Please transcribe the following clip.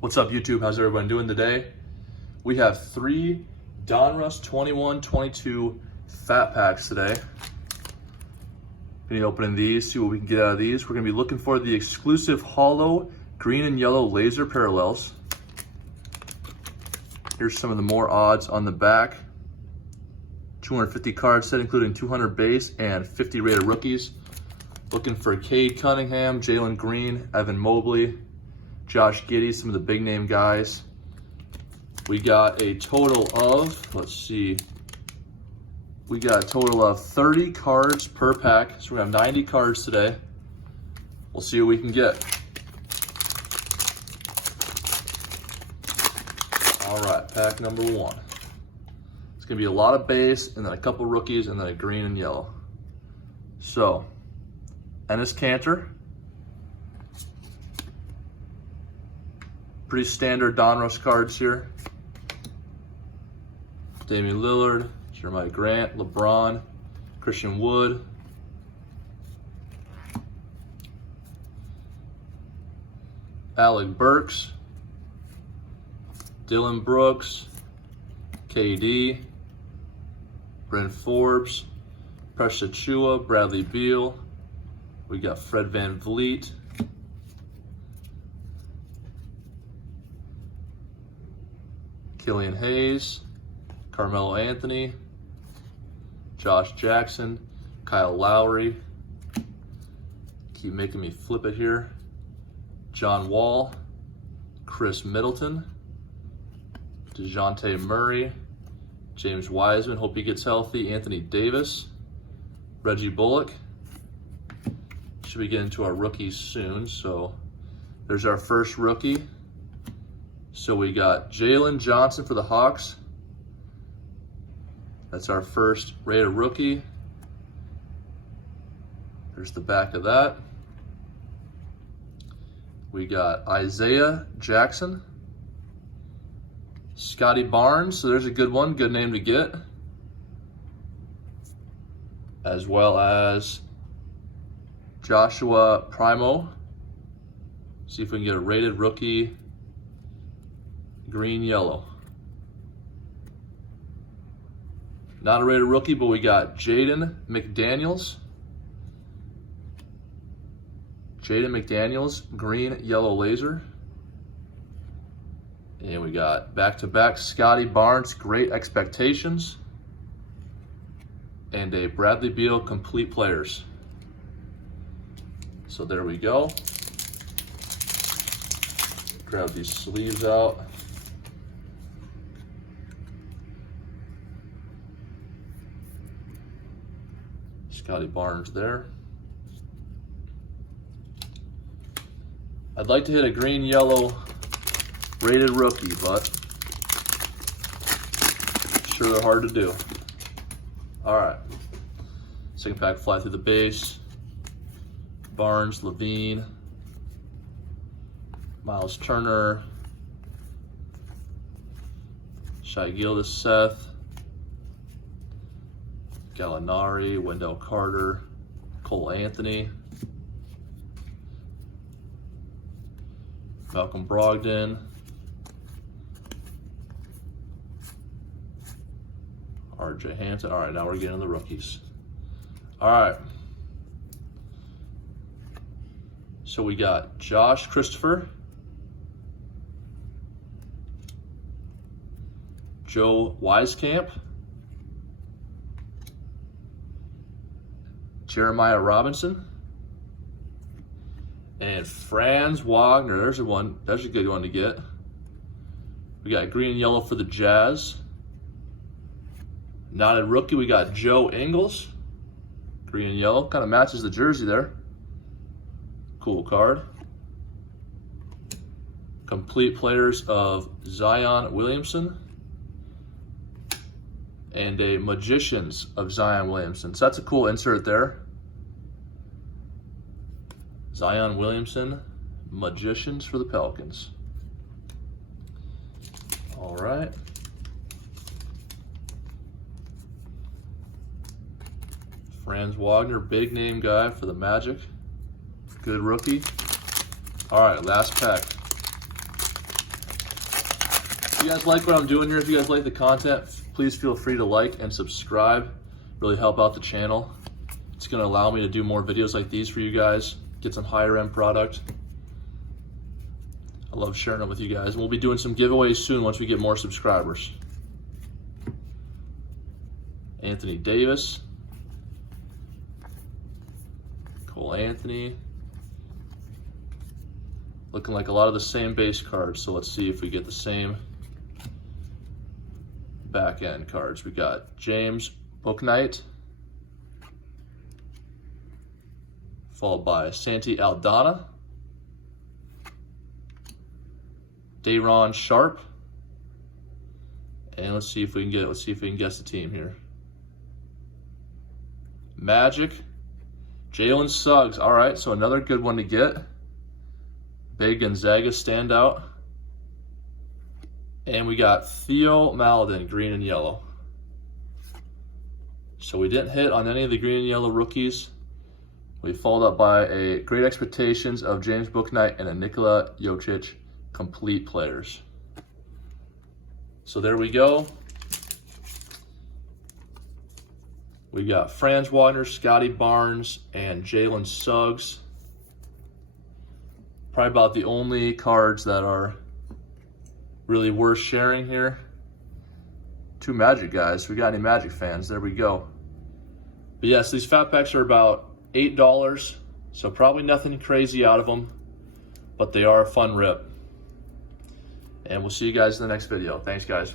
What's up, YouTube? How's everyone doing today? We have 3 Donruss 21-22 fat packs today. Gonna be opening these, see what we can get out of these. We're gonna be looking for the exclusive holo green and yellow laser parallels. Here's some of the more odds on the back. 250 card set, including 200 base and 50 rated rookies. Looking for Cade Cunningham, Jalen Green, Evan Mobley, Josh Giddey, some of the big name guys. We got a total of, let's see, we got a total of 30 cards per pack. So we have 90 cards today. We'll see what we can get. All right, pack number 1. It's gonna be a lot of base and then a couple rookies and then a green and yellow. So, Enes Kanter. Pretty standard Donruss cards here. Damian Lillard, Jeremiah Grant, LeBron, Christian Wood. Alec Burks, Dylan Brooks, KD, Brent Forbes, Precious Achiuwa, Bradley Beal. We got Fred VanVleet. Killian Hayes, Carmelo Anthony, Josh Jackson, Kyle Lowry. Keep making me flip it here. John Wall, Chris Middleton, DeJounte Murray, James Wiseman, hope he gets healthy, Anthony Davis, Reggie Bullock. Should be getting to our rookies soon, so there's our first rookie. So we got Jalen Johnson for the Hawks. That's our first rated rookie. There's the back of that. We got Isaiah Jackson. Scotty Barnes, so there's a good one, good name to get. As well as Joshua Primo. See if we can get a rated rookie, green, yellow. Not a rated rookie, but we got Jaden McDaniels. Jaden McDaniels, green, yellow laser. And we got back-to-back Scotty Barnes, Great Expectations. And a Bradley Beal, Complete Players. So there we go. Grab these sleeves out. Scotty Barnes there. I'd like to hit a green, yellow rated rookie, but sure they're hard to do. All right, second pack, fly through the base. Barnes, Levine, Miles Turner, Shai Gilgeous-Seth, Gallinari, Wendell Carter, Cole Anthony, Malcolm Brogdon, RJ Hampton. All right, now we're getting to the rookies. All right. So we got Josh Christopher, Joe Wieskamp, Jeremiah Robinson, and Franz Wagner. There's a one. That's a good one to get. We got green and yellow for the Jazz. Not a rookie. We got Joe Ingles, green and yellow. Kind of matches the jersey there. Cool card. Complete Players of Zion Williamson. And a Magicians of Zion Williamson. So that's a cool insert there. Zion Williamson, Magicians for the Pelicans. All right. Franz Wagner, big name guy for the Magic. Good rookie. All right, last pack. If you guys like what I'm doing here, if you guys like the content, please feel free to like and subscribe. Really help out the channel. It's gonna allow me to do more videos like these for you guys, get some higher end product. I love sharing it with you guys. And we'll be doing some giveaways soon once we get more subscribers. Anthony Davis. Cole Anthony. Looking like a lot of the same base cards, so let's see if we get the same back end cards. We got James Bouknight, followed by Santi Aldana, Day'Ron Sharp, and let's see if we can guess the team here. Magic, Jalen Suggs. All right, so another good one to get. Big Gonzaga standout. And we got Theo Maledon, green and yellow. So we didn't hit on any of the green and yellow rookies. We followed up by a Great Expectations of James Bouknight and a Nikola Jokic complete players. So there we go. We got Franz Wagner, Scotty Barnes, and Jalen Suggs. Probably about the only cards that are really worth sharing here. 2 Magic guys. We got any Magic fans? There we go. But yes, these fat packs are about $8, so probably nothing crazy out of them, but they are a fun rip. And we'll see you guys in the next video. Thanks, guys.